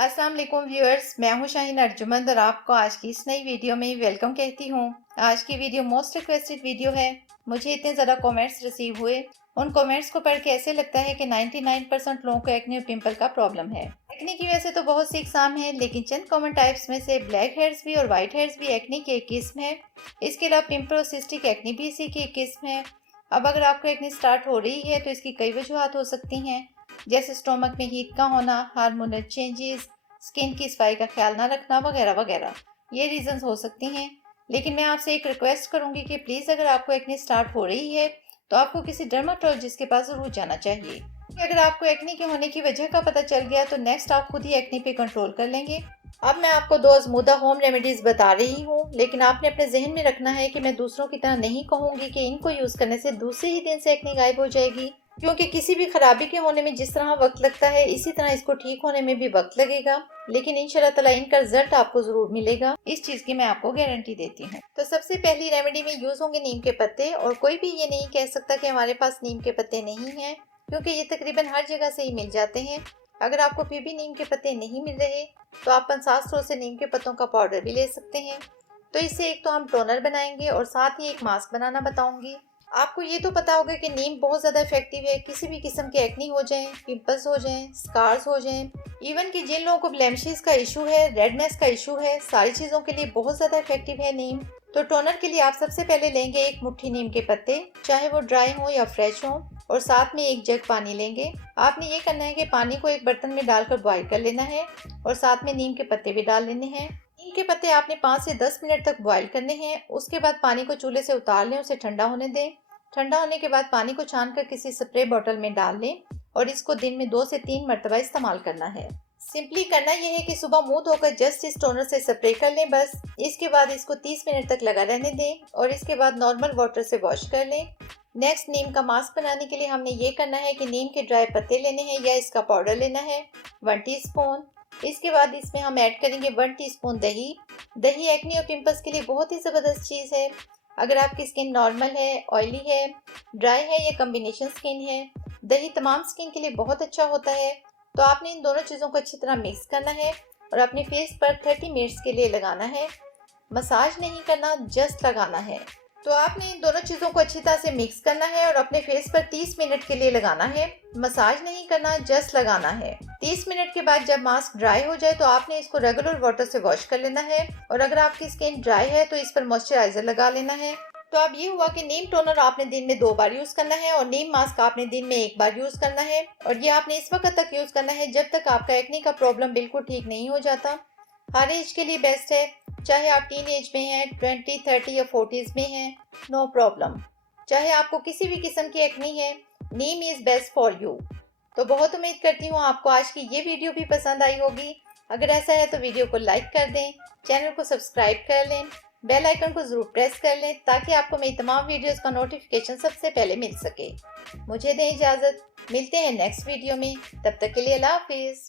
अस्सलाम वालेकुम व्यूअर्स, मैं हूं शाहीन अर्जुमंद और आपको आज की इस नई वीडियो में वेलकम कहती हूं। आज की वीडियो मोस्ट रिक्वेस्टेड वीडियो है। मुझे इतने ज़्यादा कमेंट्स रिसीव हुए, उन कमेंट्स को पढ़ के ऐसे लगता है कि 99% लोगों को एक्ने और पिंपल का प्रॉब्लम है। एक्ने की वजह से तो बहुत सी इकसाम है, लेकिन चंद कॉमन टाइप्स में से ब्लैक हेयर्स भी और वाइट हेयर्स भी एक्ने की एक किस्म है। इसके अलावा पिंपल और सिस्टिक एक्ने भी इसी की एक किस्म है। अब अगर आपको एक्ने स्टार्ट हो रही है तो इसकी कई वजूहत हो सकती हैं, जैसे स्टोमक में हीट का होना, हार्मोनल चेंजेस, स्किन की सफाई का ख्याल ना रखना वगैरह वगैरह। ये रीजंस हो सकती हैं। लेकिन मैं आपसे एक रिक्वेस्ट करूंगी कि प्लीज़ अगर आपको एक्ने स्टार्ट हो रही है तो आपको किसी डर्माटोलॉजिस्ट के पास ज़रूर जाना चाहिए। कि अगर आपको एक्ने के होने की वजह का पता चल गया तो नेक्स्ट आप खुद ही एक्ने पे कंट्रोल कर लेंगे। अब मैं आपको दो आजमूदा होम रेमेडीज़ बता रही हूँ, लेकिन आपने अपने जहन में रखना है कि मैं दूसरों की तरह नहीं कहूँगी कि इनको यूज़ करने से दूसरे ही दिन से एक्ने गायब हो जाएगी, क्योंकि किसी भी खराबी के होने में जिस तरह वक्त लगता है इसी तरह इसको ठीक होने में भी वक्त लगेगा, लेकिन इंशाल्लाह ताला इनका रिजल्ट आपको जरूर मिलेगा। इस चीज की मैं आपको गारंटी देती हूँ। तो सबसे पहली रेमेडी में यूज होंगे नीम के पत्ते, और कोई भी ये नहीं कह सकता कि हमारे पास नीम के पत्ते नहीं हैं, क्योंकि ये तकरीबन हर जगह से ही मिल जाते हैं। अगर आपको फिर भी नीम के पत्ते नहीं मिल रहे तो आप 50 से नीम के पत्तों का पाउडर भी ले सकते हैं। तो इससे एक तो हम टोनर बनाएंगे और साथ ही एक मास्क बनाना बताऊंगी। आपको ये तो पता होगा कि नीम बहुत ज़्यादा इफेक्टिव है, किसी भी किस्म के एक्नी हो जाएं, पिंपल्स हो जाएं, स्कार्स हो जाएं, इवन कि जिन लोगों को ब्लेमिशेस का इशू है, रेडनेस का इशू है, सारी चीज़ों के लिए बहुत ज़्यादा इफेक्टिव है नीम। तो टोनर के लिए आप सबसे पहले लेंगे एक मुट्ठी नीम के पत्ते, चाहे वो ड्राई हो या फ्रेश हो, और साथ में एक जग पानी लेंगे। आपने ये करना है कि पानी को एक बर्तन में डालकर बॉईल कर लेना है और साथ में नीम के पत्ते भी डाल लेने हैं। नीम के पत्ते आपने 5 से 10 मिनट तक बॉईल करने हैं। उसके बाद पानी को चूल्हे से उतार लें, उसे ठंडा होने दें। ठंडा होने के बाद पानी को छानकर किसी स्प्रे बॉटल में डाल लें और इसको दिन में 2 से 3 मरतबा इस्तेमाल करना है। सिंपली करना यह है कि सुबह मुंह धोकर जस्ट इस टोनर से स्प्रे कर लें बस। इसके बाद इसको 30 मिनट तक लगा रहने दें और इसके बाद नॉर्मल वाटर से वॉश कर लें। नेक्स्ट नीम का मास्क बनाने के लिए हमने ये करना है कि नीम के ड्राई पत्ते लेने हैं या इसका पाउडर लेना है 1 टीस्पून। इसके बाद इसमें हम ऐड करेंगे 1 टीस्पून दही। दही एक्ने और पिंपल्स के लिए बहुत ही ज़बरदस्त चीज़ है। अगर आपकी स्किन नॉर्मल है, ऑयली है, ड्राई है या कम्बिनेशन स्किन है, दही तमाम स्किन के लिए बहुत अच्छा होता है। तो आपने इन दोनों चीज़ों को अच्छी तरह मिक्स करना है और अपने फेस पर 30 मिनट्स के लिए लगाना है। मसाज नहीं करना, जस्ट लगाना है। तो आपने इन दोनों चीज़ों को अच्छी तरह से मिक्स करना है और अपने फेस पर 30 मिनट के लिए लगाना है। मसाज नहीं करना, जस्ट लगाना है। 30 मिनट के बाद जब मास्क ड्राई हो जाए तो आपने इसको रेगुलर वाटर से वॉश कर लेना है, और अगर आपकी स्किन ड्राई है तो इस पर मॉइस्चराइजर लगा लेना है। तो अब ये हुआ कि नीम टोनर आपने दिन में 2 बार यूज करना है और नीम मास्क आपने दिन में 1 बार यूज करना है, और ये आपने इस वक्त तक यूज करना है जब तक आपका एक्ने का प्रॉब्लम बिल्कुल ठीक नहीं हो जाता। हर एज के लिए बेस्ट है, चाहे आप टीन एज में हैं, 20, 30 या 40s में हैं, नो प्रॉब्लम। चाहे आपको किसी भी किस्म की एक्नी है, नीम इज़ बेस्ट फॉर यू। तो बहुत उम्मीद करती हूँ आपको आज की ये वीडियो भी पसंद आई होगी। अगर ऐसा है तो वीडियो को लाइक कर दें, चैनल को सब्सक्राइब कर लें, बेल आइकन को ज़रूर प्रेस कर लें ताकि आपको मेरी तमाम वीडियोस का नोटिफिकेशन सबसे पहले मिल सके। मुझे दें इजाज़त, मिलते हैं नेक्स्ट वीडियो में। तब तक के लिए अल्लाह हाफिज़।